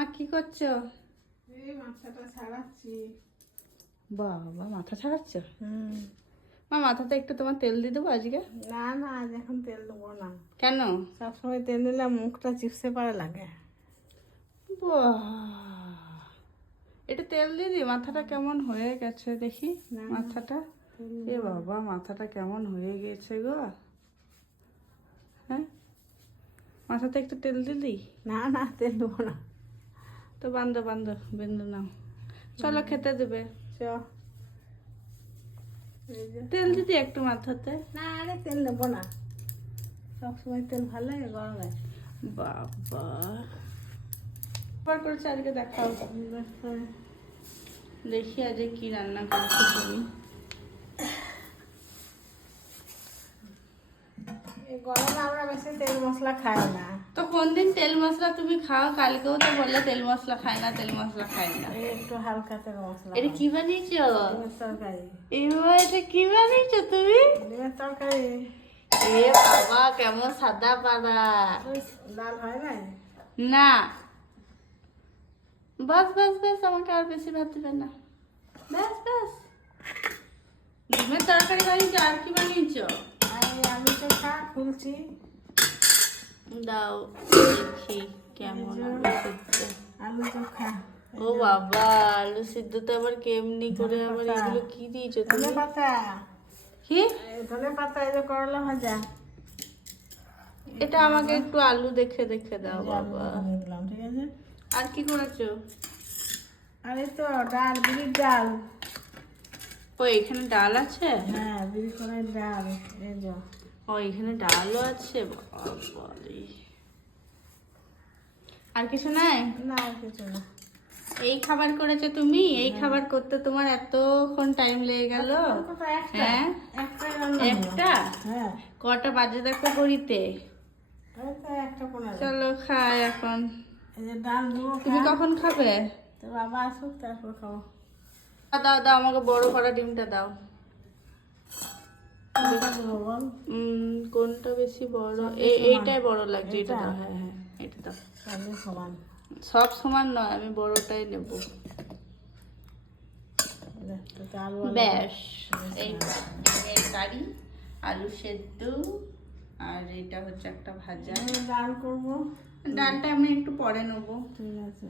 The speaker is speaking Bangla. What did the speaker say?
মা কি করছো? এই মাথাটা ছাড়াচ্ছি। বাবা মাথা ছাড়াচ্ছ? মা মাথাতে একটু তোমার তেল দিয়ে দেবো আজকে? না না, আজ এখন তেল দেবো না। কেন? সবসময় তেল দিলে মুখটা চিপসে পারে লাগে। বাহ, এটা তেল দিয়ে দি, মাথাটা কেমন হয়ে গেছে দেখি। না, মাথাটা এ বাবা, মাথাটা কেমন হয়ে গেছে গো। হ্যাঁ, মাথাতে একটু তেল দিলি? না না, তেল দেবো না। তো বান্ধো বান্ধো, বেঁধে নাও। চলো খেতে দেবে। চ। এই যে। তেল দিদি একটু মাথাতে। না আরে তেল দেবো না, সবসময় তেল ভালো লাগে গরমে। বাবা বার করেছে আজকে, দেখাও। দেখি আজকে কি রান্না করছো তুমি। এই গরমে আমরা বেশি তেল মশলা খাই না। তো কোন দিন তেল মশলা তুমি খাও? কালকেও তো বললে তেল মশলা খাই না, তেল মশলা খাই না। এই একটু হালকা তেল মশলা। এটা কি বানিয়েছো? ডিমের তরকারি। এবার এটা কি বানিয়েছো তুমি? ডিমের তরকারি। এ বাবা, কেমন সাদা পাড়া। লাল হয় না? না, বাস বাস বাস, আমাকে আর বেশি ভাত দিবেন না। ব্যাস ব্যাস, ডিমের তরকারি বানিয়েছো, আর কি বানিয়েছো? আমি তো খা খুলছি। দাও দেখি কেমন আলু সিদ্ধ। আলু চোখা। ও বাবা, আলু সিদ্ধ তো আবার কেমনি করে, আবার এগুলো কি দিয়েছো তুমি? ধনে পাতা। কি? ধনে পাতা, এই যে করলা ভাজা। এটা আমাকে একটু আলু দেখে দেখে দাও বাবা। দিলাম, ঠিক আছে। আর কি করেছো? আর এই তো ডাল, বিড়ির ডাল। ও এখানে ডাল আছে? হ্যাঁ, বিড়ি করে ডাল। এই যে। ও এখানে ডালও আছে, বাবা রে। আর কিছু নাই? না আর কিছু না। এই খাবার করেছো তুমি? এই খাবার করতে তোমার এতক্ষণ টাইম লেগে গেল? হ্যাঁ, একটা? হ্যাঁ, কটা বাজে দেখো ঘড়িতে। এই তো একটা পনেরো। চলো খাই এখন। এই যে ডাল দেবো। তুমি কখন খাবে? তো বাবা আসুক তারপর খাবো। দাও দাও, আমাকে বড় করা ডিমটা দাও। কোনটা দেবো বল? কোনটা বেশি বড়? এইটাই বড় লাগছে, এটা দাও। হ্যাঁ হ্যাঁ, এটা দাও। সবই সমান। সব সমান নয়, আমি বড়টাই নেব। তো আলু ব্যাস, এই ডিমের কারি, আলু সেদ্ধ, আর এটা হচ্ছে একটা ভাজা। ডাল করবো। ডালটা আমি একটু পরে নেবো। ঠিক আছে।